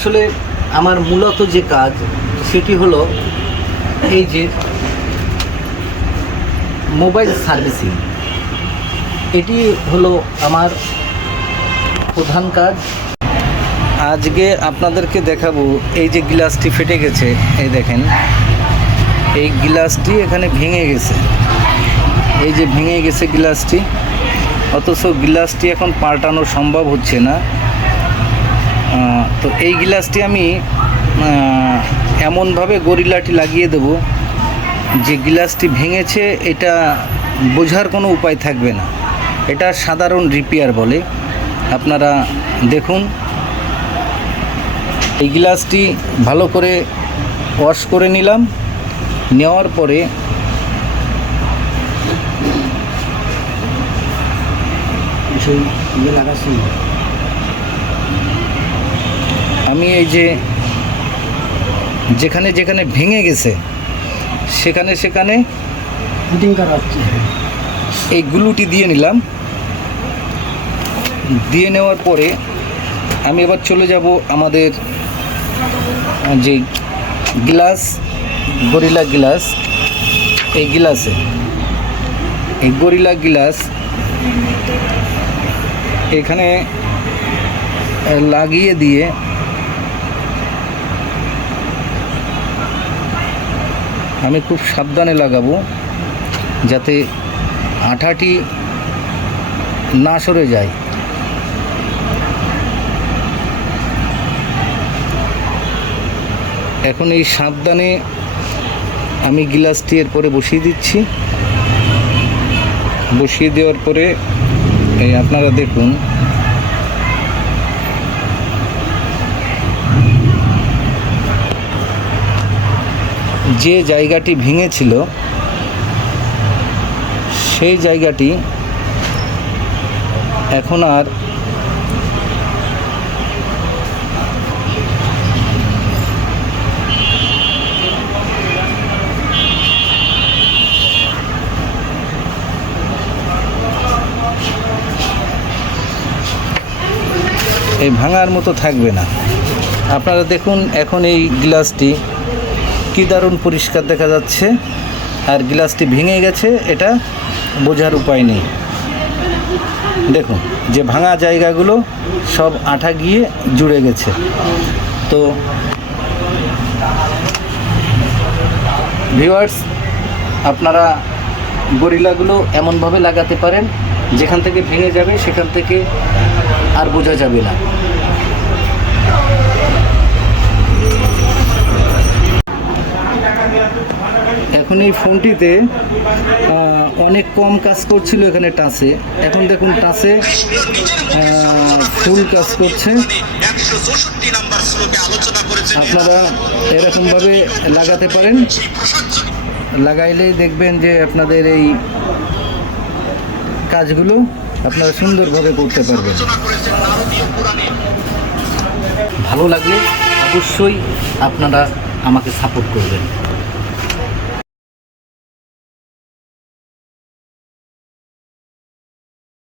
আসলে আমার মূলত যে কাজ সেটি হলো এই যে মোবাইল সার্ভিসিং। এটি হলো আমার প্রধান কাজ। আজকে আপনাদেরকে দেখাবো এই যে গ্লাসটি ফেটে গেছে, এই দেখেন এই গ্লাসটি এখানে ভেঙে গেছে, এই যে ভেঙে গেছে গ্লাসটি, অথচ গ্লাসটি এখন পাল্টানো সম্ভব হচ্ছে না। তো এই গ্লাসটি আমি এমনভাবে গরিলাটি লাগিয়ে দেব যে গ্লাসটি ভেঙেছে এটা বোঝার কোনো উপায় থাকবে না। এটা সাধারণ রিপেয়ার বলে। আপনারা দেখুন, এই গ্লাসটি ভালো করে ওয়াশ করে নিলাম। নেওয়ার পরে আমি এই যে যেখানে যেখানে ভেঙে গেছে সেখানে সেখানে এই গ্লুটি দিয়ে নিলাম। দিয়ে নেওয়ার পরে আমি এবার চলে যাব আমাদের যে গ্লাস, গরিলা গ্লাস, এই গ্লাসে এই গরিলা গ্লাস এখানে লাগিয়ে দিয়ে আমি খুব সাবধানে লাগাবো যাতে আঠাটি না সরে যায়। এখন এই সাবধানে আমি গ্লাসটি এরপরে বসিয়ে দিচ্ছি। বসিয়ে দেওয়ার পরে এই আপনারা দেখুন যে জায়গাটি ভেঙেছিল সেই জায়গাটি এখন আর এই ভাঙার মতো থাকবে না। আপনারা দেখুন এখন এই গ্লাসটি কি দারুণ পরিষ্কার দেখা যাচ্ছে, আর গ্লাসটি ভেঙে গেছে এটা বোঝার উপায় নেই। দেখুন যে ভাঙা জায়গাগুলো সব আঠা গিয়ে জুড়ে গেছে। তো ভিউয়ার্স, আপনারা গরিলাগুলো এমনভাবে লাগাতে পারেন যেখান থেকে ভেঙে যাবে সেখান থেকে আর বোঝা যাবে না। এখন এই ফোনটিতে অনেক কম কাজ করছিল এখানে টাচে, এখন দেখুন টাচে ফুল কাজ করছে। আপনারা এরকমভাবে লাগাতে পারেন, লাগাইলেই দেখবেন যে আপনাদের এই কাজগুলো আপনারা সুন্দরভাবে করতে পারবেন। ভালো লাগলে অবশ্যই আপনারা আমাকে সাপোর্ট করবেন।